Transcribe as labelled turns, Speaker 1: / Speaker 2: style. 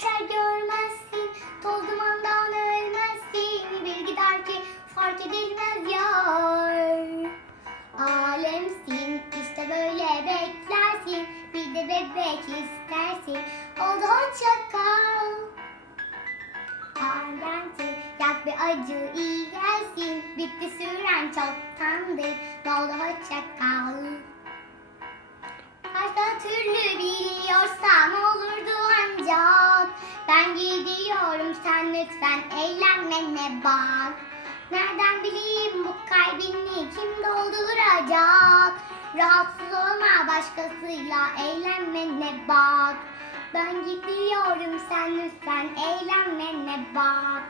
Speaker 1: uçar görmezsin. Toz dumandan ölmezsin. Bir gider ki fark edilmez yar. Alemsin işte böyle beklersin. Bir de bebek istersin. Oldu hoşça kal Alenti yak bir acı iyi gelsin. Bitti süren çoktandır. Oldu hoşça kal Ben gidiyorum sen lütfen eğlenmene bak. Nereden bileyim bu kalbini kim dolduracak? Rahatsız olma başkasıyla eğlenmene bak. Ben gidiyorum sen lütfen eğlenmene bak.